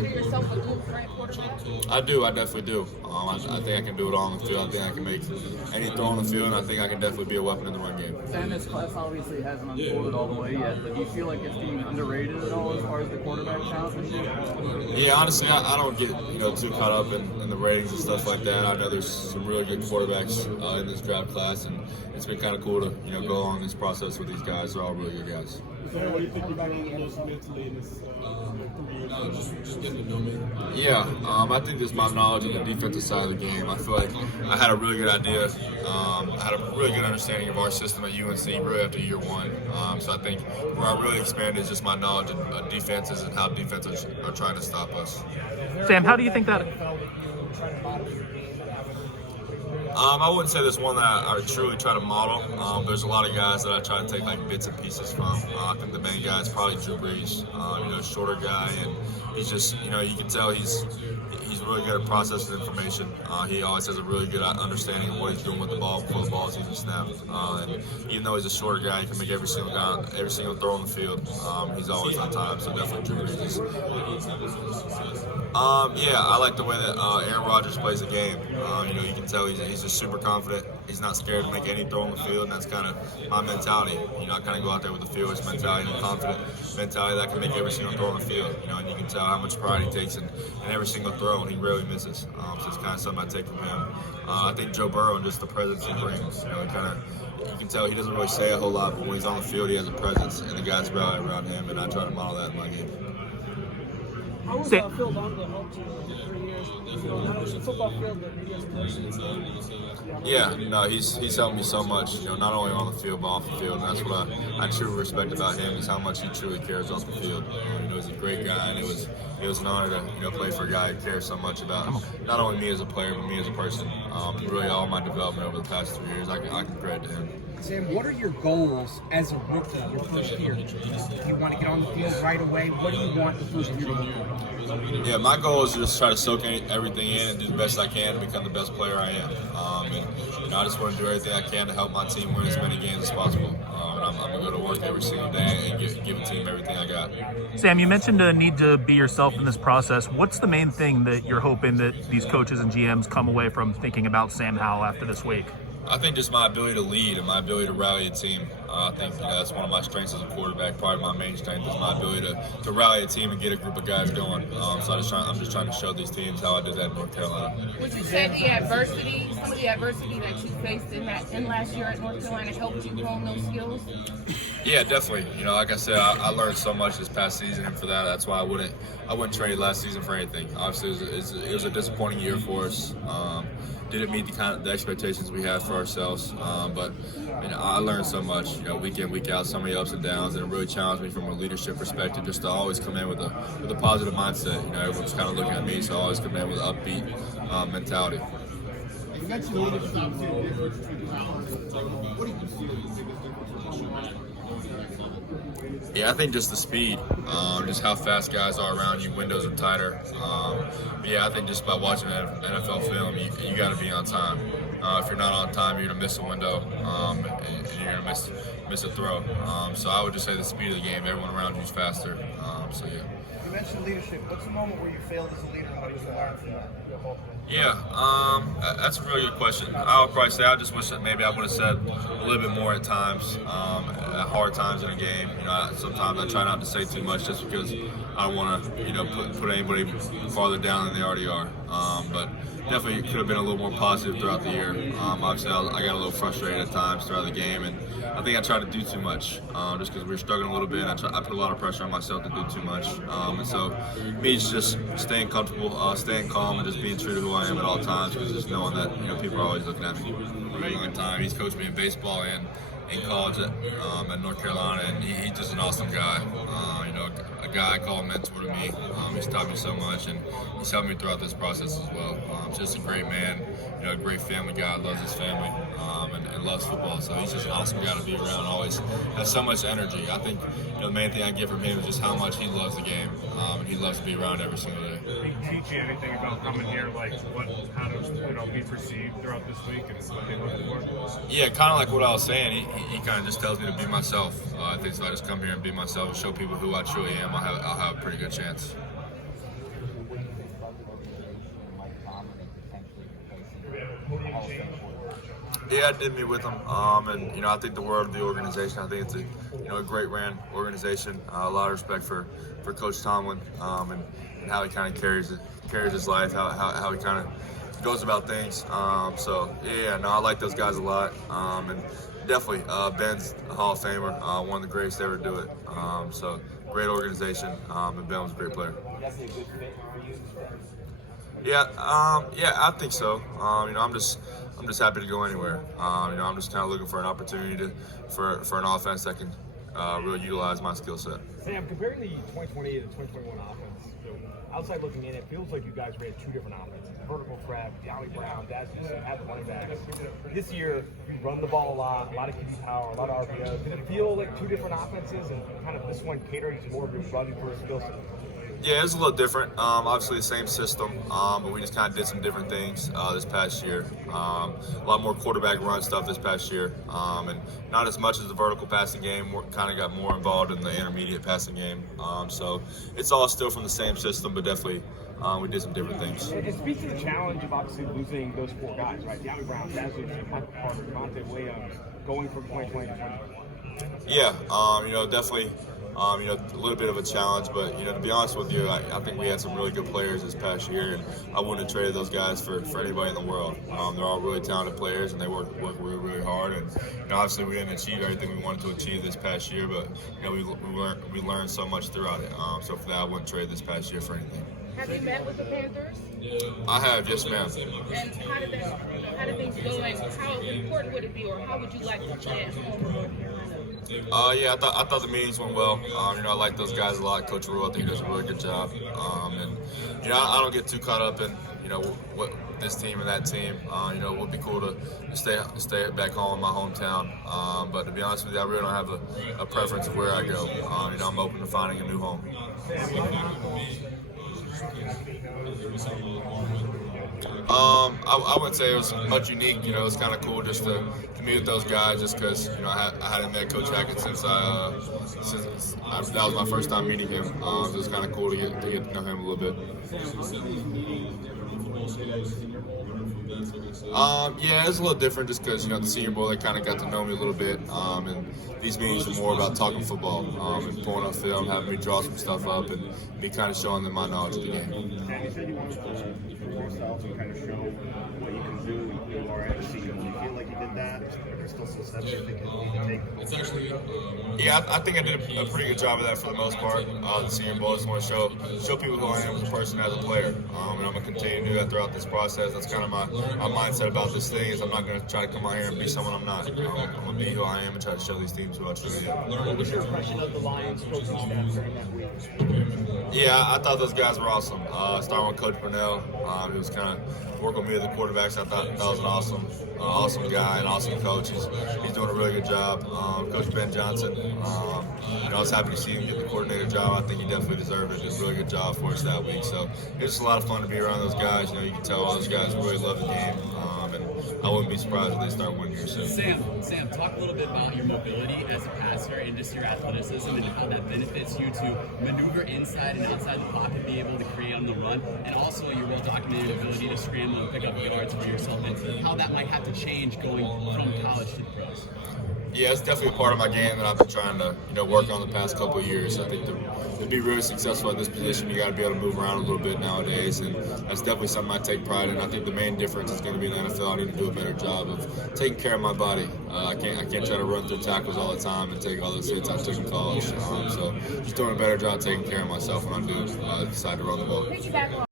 consider yourself a dual threat quarterback? I do. I definitely do. I think I can do it all on the field. I think I can make any throw on the field, and I think I can definitely be a weapon in the run game. Sam, this class obviously hasn't unfolded all the way yet, but do you feel like it's being underrated at all as far as the quarterback talent this year? Yeah, honestly, I don't get too caught up in the ratings and stuff like that. I know there's some really good quarterbacks in this draft class, and it's been kind of cool to go along this process with these guys. They're all really good guys. What do you think about most mentally in this career? Just getting to know me. Yeah, I think it's my knowledge of the defensive side of the game. I feel like I had a really good idea. I had a really good understanding of our system at UNC really after year one. So I think where I really expanded is just my knowledge of defenses and how defenses are trying to stop us. Sam, how do you think that? I wouldn't say there's one that I truly try to model. There's a lot of guys that I try to take like bits and pieces from. I think the main guy is probably Drew Brees. Shorter guy, and he's just you can tell he's really good at processing information. He always has a really good understanding of what he's doing with the ball before the ball is even snapped. And even though he's a shorter guy, he can make every single throw on the field. He's always on time, so definitely Drew Brees. Yeah, I like the way that Aaron Rodgers plays the game. You can tell he's just super confident. He's not scared to make any throw on the field, and that's kind of my mentality. I kind of go out there with the field's mentality and confident mentality that I can make every single throw on the field. And you can tell how much pride he takes in every single throw, and he rarely misses. So it's kind of something I take from him. I think Joe Burrow and just the presence he brings. You can tell he doesn't really say a whole lot, but when he's on the field, he has a presence, and the guys rally around him, and I try to model that in my game. How was Phil Longo helped you in 3 years? Not only the football field, but maybe as a person. Yeah, no, he's helped me so much. Not only on the field, but off the field. And that's what I truly respect about him is how much he truly cares off the field. He's a great guy, and it was an honor to play for a guy who cares so much about not only me as a player, but me as a person. Really, all my development over the past 3 years, I can credit to him. Sam, what are your goals as a rookie, your first year? Do you want to get on the field right away? What do you want the first year to look like? Yeah, my goal is to just try to soak everything in and do the best I can to become the best player I am. I just want to do everything I can to help my team win as many games as possible. And I'm going to go to work every single day and give the team everything I got. Sam, you mentioned the need to be yourself in this process. What's the main thing that you're hoping that these coaches and GMs come away from thinking about Sam Howell after this week? I think just my ability to lead and my ability to rally a team. I think that's one of my strengths as a quarterback. Probably my main strength is my ability to rally a team and get a group of guys going. So I'm just trying to show these teams how I did that in North Carolina. Would you say some of the adversity that you faced in last year at North Carolina helped you hone those skills? Yeah, definitely. Like I said, I learned so much this past season, and for that, that's why I wouldn't trade last season for anything. Obviously, it was a disappointing year for us. Didn't meet the expectations we had for ourselves, but I learned so much. Week in, week out, so many ups and downs, and it really challenged me from a leadership perspective, just to always come in with a positive mindset. Everyone's kind of looking at me, so I always come in with an upbeat mentality. You mentioned leadership. What do you consider the biggest difference? Yeah, I think just the speed, just how fast guys are around you, windows are tighter. Yeah, I think just by watching NFL film, you got to be on time. If you're not on time, you're going to miss a window, and you're going to miss a throw. So I would just say the speed of the game, everyone around you is faster. So yeah. You mentioned leadership. What's the moment where you failed as a leader and what did you learn from that? Yeah, that's a really good question. I would probably say I just wish that maybe I would have said a little bit more at times, at hard times in a game. Sometimes I try not to say too much just because I don't want to, put anybody farther down than they already are. But definitely could have been a little more positive throughout the year. Obviously, I got a little frustrated at times throughout the game, and I think I tried to do too much just because we were struggling a little bit. I put a lot of pressure on myself to do too much. And so me just staying comfortable, staying calm, and just being true to who I am at all times, because just knowing that people are always looking at me. For a long time, he's coached me in baseball and in college at North Carolina, and he's just an awesome guy. A guy I call a mentor to me. He's taught me so much, and he's helped me throughout this process as well. Just a great man, a great family guy, loves his family, and loves football. So he's just an awesome guy to be around. Always has so much energy. I think the main thing I get from him is just how much he loves the game, and he loves to be around every single day. Did he teach you anything about coming here, like how to be perceived throughout this week and what they look for? Yeah, kind of like what I was saying. He kind of just tells me to be myself. I think if I just come here and be myself and show people who I truly am, I'll have a pretty good chance. Yeah, I did meet with him, and I think the world of the organization. I think it's a great ran organization. A lot of respect for Coach Tomlin, and how he kind of carries his life, how he kind of goes about things. I like those guys a lot, and definitely Ben's a Hall of Famer, one of the greatest to ever do it. Great organization, and Ben was a great player. Yeah, I think so. I'm just happy to go anywhere. I'm just kind of looking for an opportunity for an offense that can really utilize my skill set. Sam, comparing the 2020 to the 2021 offense, outside looking in, it feels like you guys ran two different offenses: vertical threat, De'Ami Brown, Daz Newsome, had the running backs. This year, you run the ball a lot of QB power, a lot of RPOs. Did it feel like two different offenses, and kind of this one catering to more of your run-first skill set? Yeah, it's a little different. Obviously, the same system, but we just kind of did some different things this past year. A lot more quarterback run stuff this past year, and not as much as the vertical passing game. Kind of got more involved in the intermediate passing game. So it's all still from the same system, but definitely we did some different things. It speaks to the challenge of obviously losing those four guys, right? De'Ami Brown, Daz Newsome, Michael Carter, Devontae Williams, going from 2020 to 2021. Yeah, definitely. A little bit of a challenge, but to be honest with you, I think we had some really good players this past year, and I wouldn't have traded those guys for anybody in the world. They're all really talented players, and they work really, really hard. And obviously, we didn't achieve everything we wanted to achieve this past year, but we learned so much throughout it. So for that, I wouldn't trade this past year for anything. Have you met with the Panthers? I have, yes, ma'am. And how did things go? And how important would it be, or how would you like to play at home in North Carolina? I thought the meetings went well. I like those guys a lot. Coach Rule, I think he does a really good job. I don't get too caught up in what this team and that team. It would be cool to stay back home in my hometown. But to be honest with you, I really don't have a preference of where I go. I'm open to finding a new home. I wouldn't say it was much unique. It was kind of cool just to meet with those guys, just because I hadn't met Coach Hackett since that was my first time meeting him. So it was kind of cool to get to know him a little bit. Yeah, it's a little different just because the Senior Bowl, they kind of got to know me a little bit, and these meetings are more about talking football and pulling up film, having me draw some stuff up, and me kind of showing them my knowledge of the game. Sam, you said you wanted to prove yourself and kind of show what you can do. You are at the Senior Bowl. Do you feel like you did that? Or there's still some steps you think you need to take? Yeah, I think I did a pretty good job of that for the most part. The Senior Bowl, I just want to show people who I am as a person, as a player, and I'm gonna continue to do that throughout this process. That's kind of my mindset about this thing. Is I'm not gonna try to come out here and be someone I'm not. I'm gonna be who I am and try to show these teams who I truly am. What was your impression of the Lions coaching staff during that week? Yeah, I thought those guys were awesome. Starting with Coach Purnell, who was kind of working with me with the quarterbacks. I thought that was an awesome guy, an awesome coach. He's doing a really good job. Coach Ben Johnson, I was happy to see him get the coordinator job. I think he definitely deserved it. Did a really good job for us that week. So it was just a lot of fun to be around those guys. You can tell all those guys really love the game, and I wouldn't be surprised if they start winning here soon. Sam, talk a little bit about your mobility as a passer and just your athleticism and how that benefits you to maneuver inside and outside the pocket, be able to create on the run, and also your well-documented ability to scramble and pick up yards for yourself, and how that might have to change going from college to the pros. Yeah, it's definitely a part of my game that I've been trying to work on the past couple of years. I think to be really successful in this position, you got to be able to move around a little bit nowadays, and that's definitely something I take pride in. I think the main difference is going to be in the NFL. I need to do a better job of taking care of my body. I can't try to run through tackles all the time and take all those hits I took in college. So just doing a better job taking care of myself when I do decide to run the ball.